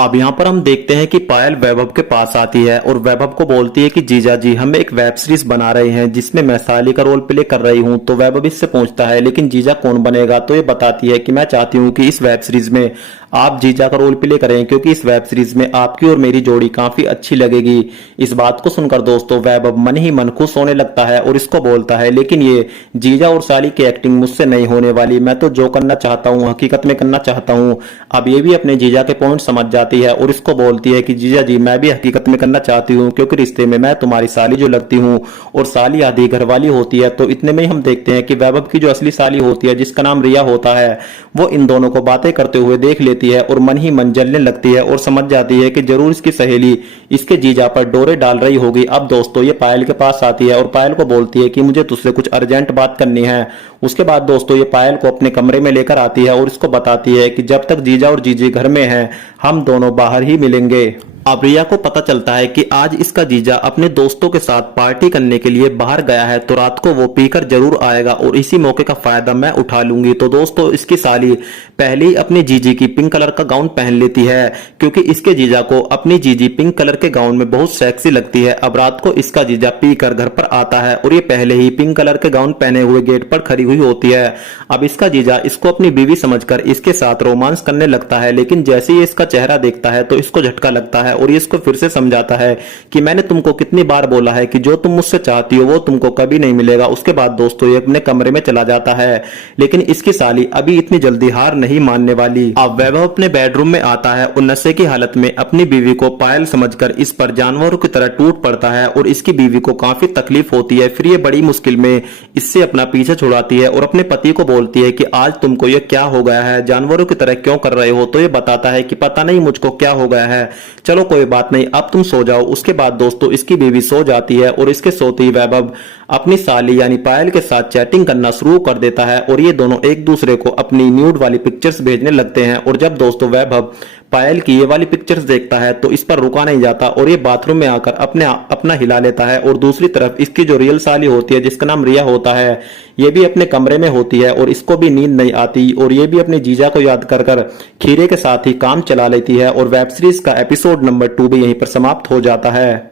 अब यहाँ पर हम देखते हैं कि पायल वैभव के पास आती है और वैभव को बोलती है कि जीजा जी हम एक वेब सीरीज बना रहे हैं जिसमें मैं साली का रोल प्ले कर रही हूँ। तो वैभव इससे पूछता है लेकिन जीजा कौन बनेगा, तो ये बताती है कि मैं चाहती हूँ कि इस वेब सीरीज में आप जीजा का रोल प्ले करें क्योंकि इस वेब सीरीज में आपकी और मेरी जोड़ी काफी अच्छी लगेगी। इस बात को सुनकर दोस्तों वैभव मन ही मन खुश होने लगता है और इसको बोलता है लेकिन ये जीजा और साली की एक्टिंग मुझसे नहीं होने वाली, मैं तो जो करना चाहता हूँ हकीकत में करना चाहता हूँ। अब ये भी अपने जीजा के पॉइंट समझ जाती है और इसको बोलती है कि जीजा जी मैं भी हकीकत में करना चाहती हूँ क्योंकि रिश्ते में मैं तुम्हारी साली जो लगती हूँ और साली आधी घरवाली होती है। तो इतने में ही हम देखते हैं कि वैभव की जो असली साली होती है जिसका नाम रिया होता है वो इन दोनों को बातें करते हुए देख लेती है और मन ही मन जलने लगती है और समझ जाती है कि जरूर इसकी सहेली इसके जीजा पर डोरे डाल रही होगी। अब दोस्तों ये पायल के पास आती है और पायल को बोलती है कि मुझे तुझसे कुछ अर्जेंट बात करनी है। उसके बाद दोस्तों ये पायल को अपने कमरे में लेकर आती है और इसको बताती है कि जब तक जीजा और जीजी घर में हैं हम दोनों बाहर ही मिलेंगे। अब रिया को पता चलता है कि आज इसका जीजा अपने दोस्तों के साथ पार्टी करने के लिए बाहर गया है तो रात को वो पीकर जरूर आएगा और इसी मौके का फायदा मैं उठा लूंगी। तो दोस्तों इसकी साली पहले ही अपनी जीजी की पिंक कलर का गाउन पहन लेती है क्योंकि इसके जीजा को अपनी जीजी पिंक कलर के गाउन में बहुत सेक्सी लगती है। अब रात को इसका जीजा पीकर घर पर आता है और ये पहले ही पिंक कलर के गाउन पहने हुए गेट पर खड़ी हुई होती है। अब इसका जीजा इसको अपनी बीवी समझकर इसके साथ रोमांस करने लगता है लेकिन जैसे ही इसका चेहरा देखता है तो इसको झटका लगता है और ये इसको फिर से समझाता है कि मैंने तुमको कितनी बार बोला है कि जो तुम मुझसे चाहती हो वो तुमको कभी नहीं मिलेगा। उसके बाद दोस्तों ये अपने कमरे में चला जाता है लेकिन इसकी साली अभी इतनी जल्दी हार नहीं मानने वाली। अब वैभव अपने बेडरूम में आता है और नशे की हालत में अपनी बीवी को पायल समझकर इस पर जानवरों की तरह टूट पड़ता है और इसकी बीवी को काफी तकलीफ होती है। फिर ये बड़ी मुश्किल में इससे अपना पीछे छुड़ाती है और अपने पति को बोलती है कि आज तुमको ये क्या हो गया है, जानवरों की तरह क्यों कर रहे हो। तो ये बताता है कि पता नहीं मुझको क्या हो गया है, चलो कोई बात नहीं अब तुम सो जाओ। उसके बाद दोस्तों इसकी बीवी सो जाती है और इसके सोते ही वैभव अपनी साली यानी पायल के साथ चैटिंग करना शुरू कर देता है और ये दोनों एक दूसरे को अपनी न्यूड वाली पिक्चर्स भेजने लगते हैं। और जब दोस्तों वैभव पायल की ये वाली पिक्चर्स देखता है तो इस पर रुका नहीं जाता और ये बाथरूम में आकर अपना हिला लेता है। और दूसरी तरफ इसकी जो रियल साली होती है जिसका नाम रिया होता है ये भी अपने कमरे में होती है और इसको भी नींद नहीं आती और ये भी अपने जीजा को याद कर कर खीरे के साथ ही काम चला लेती है। और वेब सीरीज का एपिसोड नंबर 2 भी यहीं पर समाप्त हो जाता है।